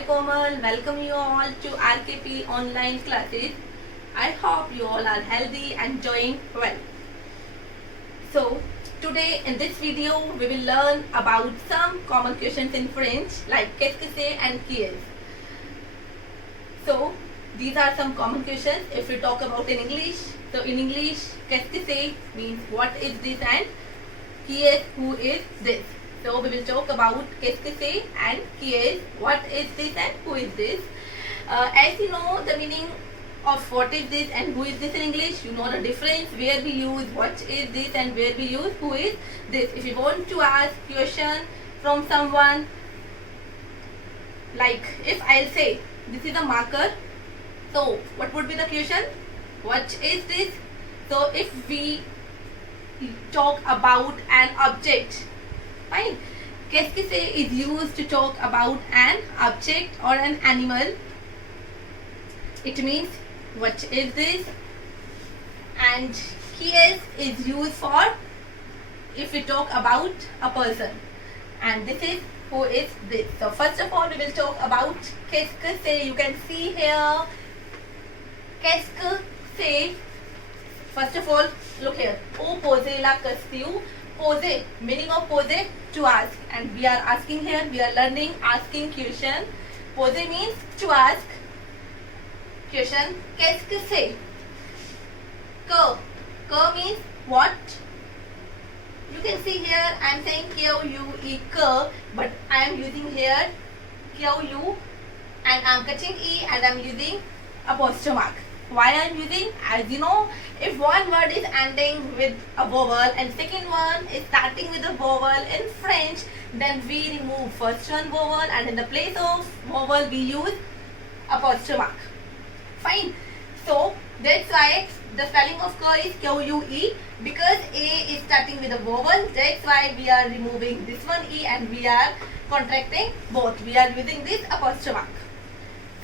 Hi Komal, welcome you all to RKP online classes. I hope you all are healthy and doing well. So today in this video we will learn about some common questions in French like qu'est-ce que c'est and qui est. So these are some common questions if we talk about in English. So in English, qu'est-ce que c'est means what is this and qui est who is this. So we will talk about qu'est-ce que c'est and qui est, what is this and who is this. As you know the meaning of what is this and who is this in English, you know the difference where we use what is this and where we use who is this. If you want to ask question from someone, like if I'll say this is a marker, so what would be the question? What is this? So if we talk about an object, fine, qu'est-ce que c'est is used to talk about an object or an animal. It means what is this, and qui est is used for if we talk about a person, and this is who is this. So first of all we will talk about qu'est-ce que c'est. You can see here qu'est-ce que c'est. First of all, look here. Poser la question. Poser, meaning of poser, to ask, and we are asking here, we are learning asking question. Poser means to ask question. Qu'est-ce que c'est? Que means what? You can see here I am saying Q-U-E, but I am using here Q-U and I am cutting E and I am using apostrophe mark. Why I am using? As you know, if one word is ending with a vowel and second one is starting with a vowel in French, then we remove first one vowel and in the place of vowel we use apostrophe mark. Fine. So that's why the spelling of Q is Q-U-E, because A is starting with a vowel. That's why we are removing this one E and we are contracting both. We are using this apostrophe mark.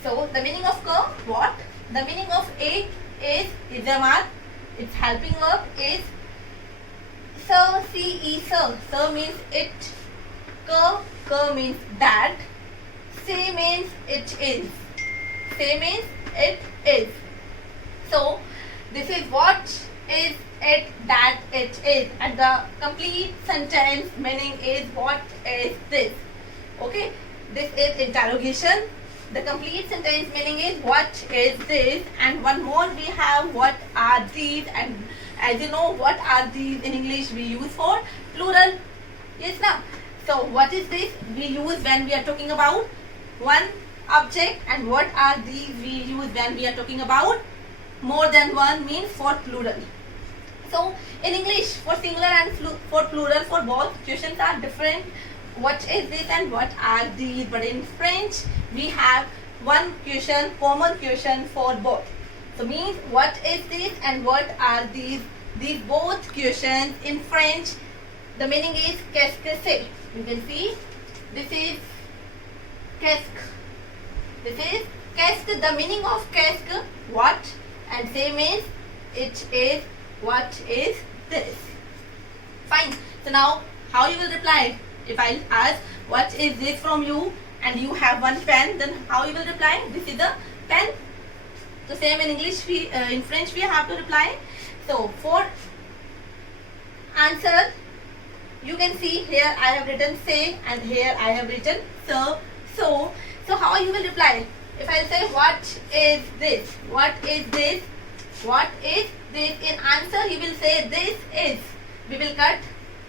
So the meaning of Q, what? The meaning of A is a mark. Its helping verb is sir, C-E, sir. Sir means it. K means that. Say means it is. Say means it is. So this is what is it, that it is, and the complete sentence meaning is what is this. Okay, this is interrogation. The complete sentence meaning is what is this, and one more we have what are these, and as you know what are these in English we use for plural. Yes, now. So what is this we use when we are talking about one object, and what are these we use when we are talking about more than one, means for plural. So in English for singular and for plural, for both questions are different. What is this and what are these, but in French we have one question, common question for both. So means what is this and what are these both questions in French, the meaning is qu'est-ce que c'est. You can see this is qu'est-ce que. This is qu'est-ce que. The meaning of qu'est-ce que, what, and say means it is, what is this. Fine. So now how you will reply? If I ask what is this from you and you have one pen, then how you will reply? This is a pen. So same in English, in French we have to reply. So for answer, you can see here I have written say and here I have written so. So how you will reply? If I say what is this? What is this? What is this? In answer you will say this is. We will cut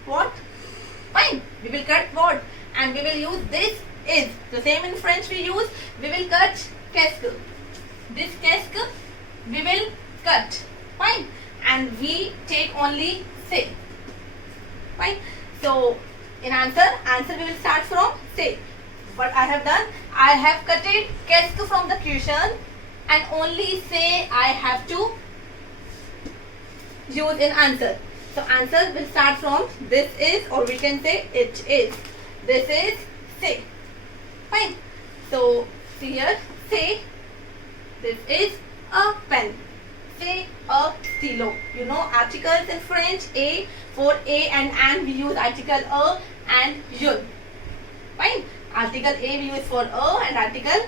what? Fine. We will cut what? And we will use this is. So same in French we use, we will cut qu'est-ce que. This qu'est-ce que we will cut. Fine. And we take only say. Fine. So in answer we will start from say. What I have done, I have cutted qu'est-ce que from the question and only say I have to use in answer. So answer will start from this is, or we can say it is. This is say. Fine. So see here, say. This is a pen. Say a stylo. You know articles in French, a for a and we use article a and je. Fine. Article A we use for a, and article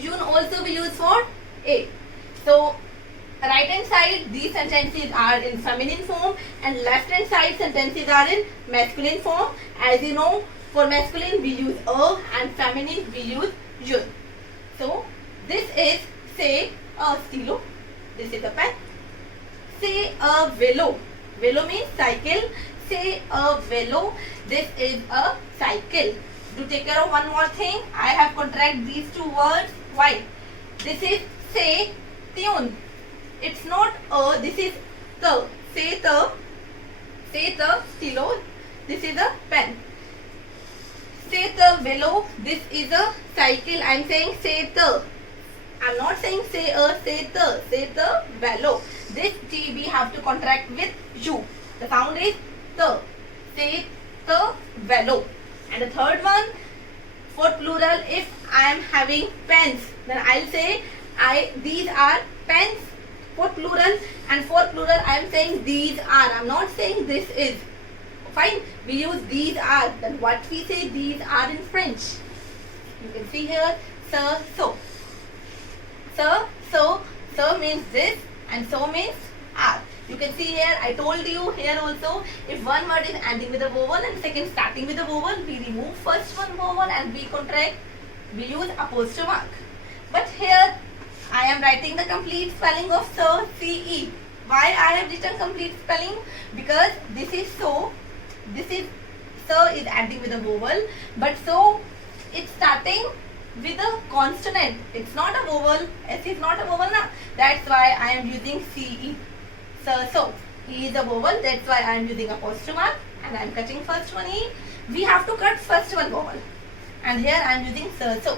June also we use for a. So right hand side these sentences are in feminine form, and left hand side sentences are in masculine form. As you know, for masculine we use a, and feminine we use June. So this is say a stilo, this is a pen. Say a velo, velo means cycle. Say a velo, this is a cycle. To take care of one more thing, I have contracted these two words. Why? This is say tune. It's not a, this is the. Say the stilo, this is a pen. Say the velo, this is a cycle. I am saying say the. I am not saying say a, say the velo. This T we have to contract with U. The sound is the. Say the velo. And the third one, for plural, if I am having pens, then I'll say these are pens for plural, and for plural I am saying these are. I'm not saying this is. Fine, we use these are. Then what we say these are in French? You can see here, sir, so. Sir, so, sir means this, and so means are. You can see here, I told you here also, if one word is ending with a vowel and second starting with a vowel, we remove first one vowel and we contract, we use apostrophe mark. But here, I am writing the complete spelling of sir, C-E. Why I have written complete spelling? Because this is so, this is, sir is ending with a vowel, but so, it's starting with a consonant. It's not a vowel, S is not a vowel, na? That's why I am using C-E. So, E is a vowel, that's why I am using apostrophe mark, and I am cutting first one E. We have to cut first one vowel, and here I am using so.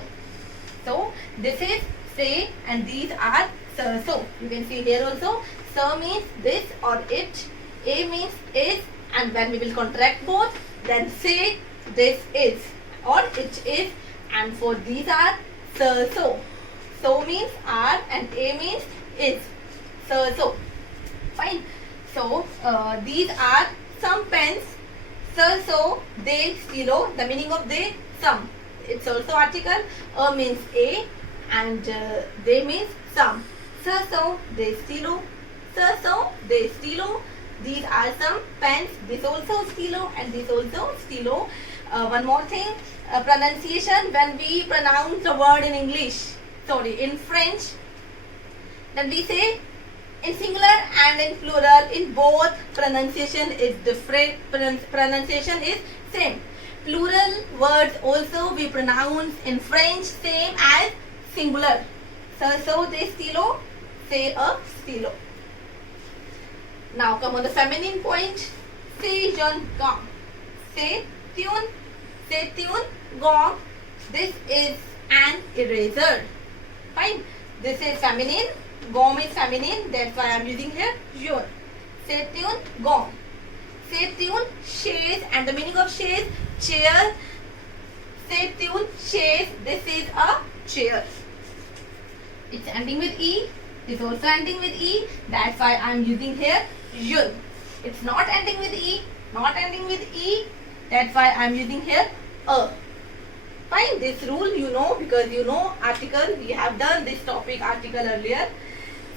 So, this is say, and these are so. You can see here also, so means this or it, A means is, and when we will contract both, then say this is or it is, and for these are so. So means are, and A means is. So. Fine. So these are some pens. So they stilo. The meaning of they some. It's also article. A means a, and they means some. So they stilo. So they stilo. These are some pens. This also stilo, and this also stilo. One more thing. Pronunciation. When we pronounce a word in English, in French, then we say in singular and in plural. In both, pronunciation is different. Pronunciation is same. Plural words also we pronounce in French same as singular. So they stilo, say a stilo. Now come on the feminine point. Say John gong. Say tune gong. This is an eraser. Fine. This is feminine. Gom is feminine, that's why I am using here your. Say tune gom. Say tune chaise, and the meaning of chaise, chair. Say tune chaise, this is a chair. It's ending with E. It's also ending with E. That's why I am using here your. It's not ending with E. Not ending with E. That's why I am using here a. Fine, this rule you know, because you know article. We have done this topic article earlier.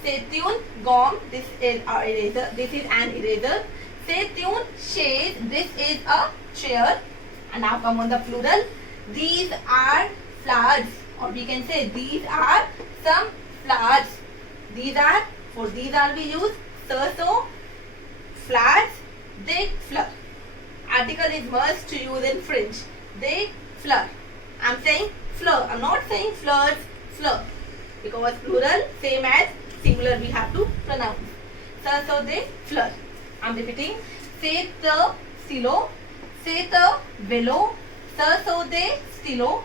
Say tune gom, this is our eraser. This is an eraser. Say tune chaise, this is a chair. And now come on the plural. These are flowers, or we can say these are some flowers. These are, for these are we use so flowers. They flower. Article is must to use in French. They flower. I am saying flower. I am not saying flowers, flower, because plural same as singular we have to pronounce. So they flower. I am repeating. Say the stilo. Say the velo. So they stilo.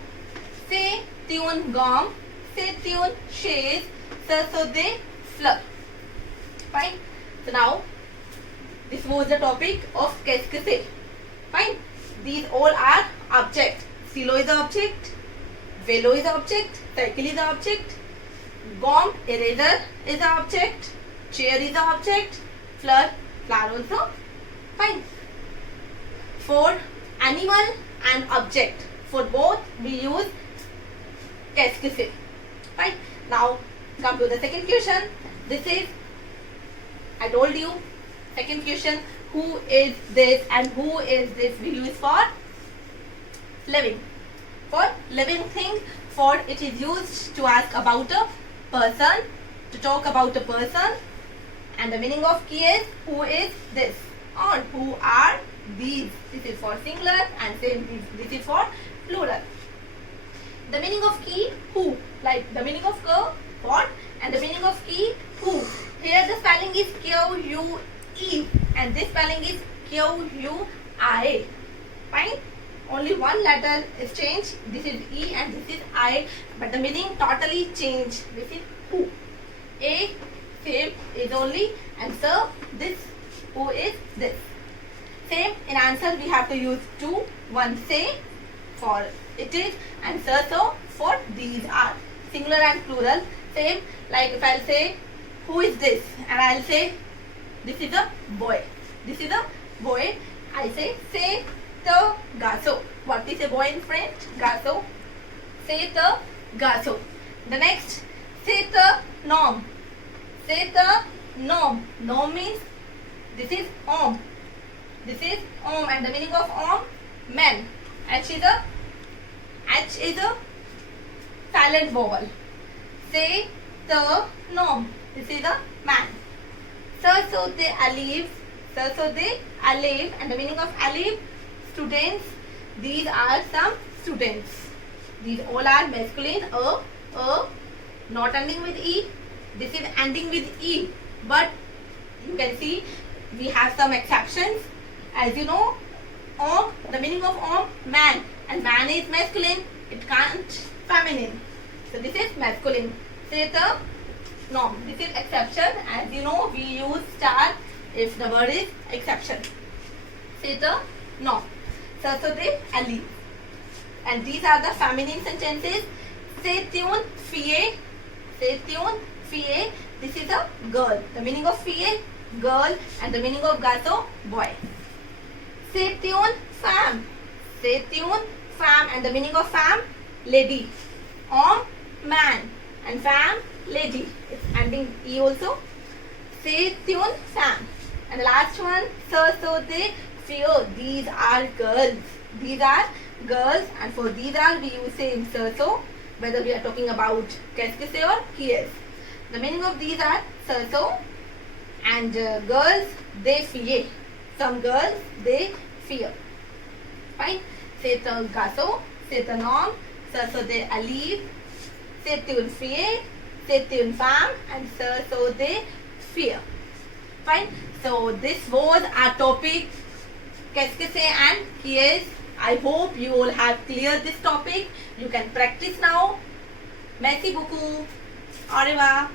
Say tune gom. Say tune chaise. So they flower. Fine. So now this was the topic of qu'est-ce que c'est. Fine. These all are objects. Stilo is the object. Velo is the object. Cycle is the object. Gom, eraser is the object. Chair is the object. Flower also. Fine. For animal and object. For both we use qu'est-ce que c'est. Right? Now come to the second question. This is, I told you, second question, who is this and who is this we use for living. For living thing, for it is used to ask about a person, to talk about a person, and the meaning of qui is who is this or who are these. This is for singular and same this is for plural. The meaning of qui, who, like the meaning of que, what, and the meaning of qui, who. Here the spelling is Q-U-E and this spelling is Q-U-I. Fine? Only one letter is changed. This is E and this is I, but the meaning totally changed. This is who. A, same is only, and so this, who is this. Same in answer we have to use two. One say for it is and so for these are. Singular and plural. Same like if I'll say who is this and I'll say this is a boy. This is a boy. I say the garçon. What is a boy in French? Garçon. C'est the garçon. The next, c'est the nom. C'est the nom. Nom means this is homme. This is homme and the meaning of homme, man. H is a silent vowel. C'est the nom. This is a man. So they alive. So they alive and the meaning of alive, students. These are some students. These all are masculine. Not ending with E. This is ending with E. But you can see we have some exceptions. As you know, homme, the meaning of homme, man. And man is masculine. It can't feminine. So this is masculine. C'est the nom. This is exception. As you know, we use star if the word is exception. C'est the nom. So they alive. And these are the feminine sentences. C'est une fille. C'est une fille. This is a girl. The meaning of fille, girl, and the meaning of garçon, boy. C'est une femme. C'est une femme, and the meaning of femme, lady. Homme, man, and femme, lady. It's ending E also. C'est une femme. And the last one, so they fear. These are girls. These are girls, and for these are we use same so, whether we are talking about qu'est-ce que c'est or qui est. The meaning of these are so and girls they fear. Some girls they fear. Fine. C'est un garçon, c'est un homme, so they alive, c'est une fille, c'est une femme, and so they fear. Fine. So this was our topic, qu'est-ce que c'est and qui est. I hope you all have cleared this topic. You can practice now. Merci beaucoup. Au revoir.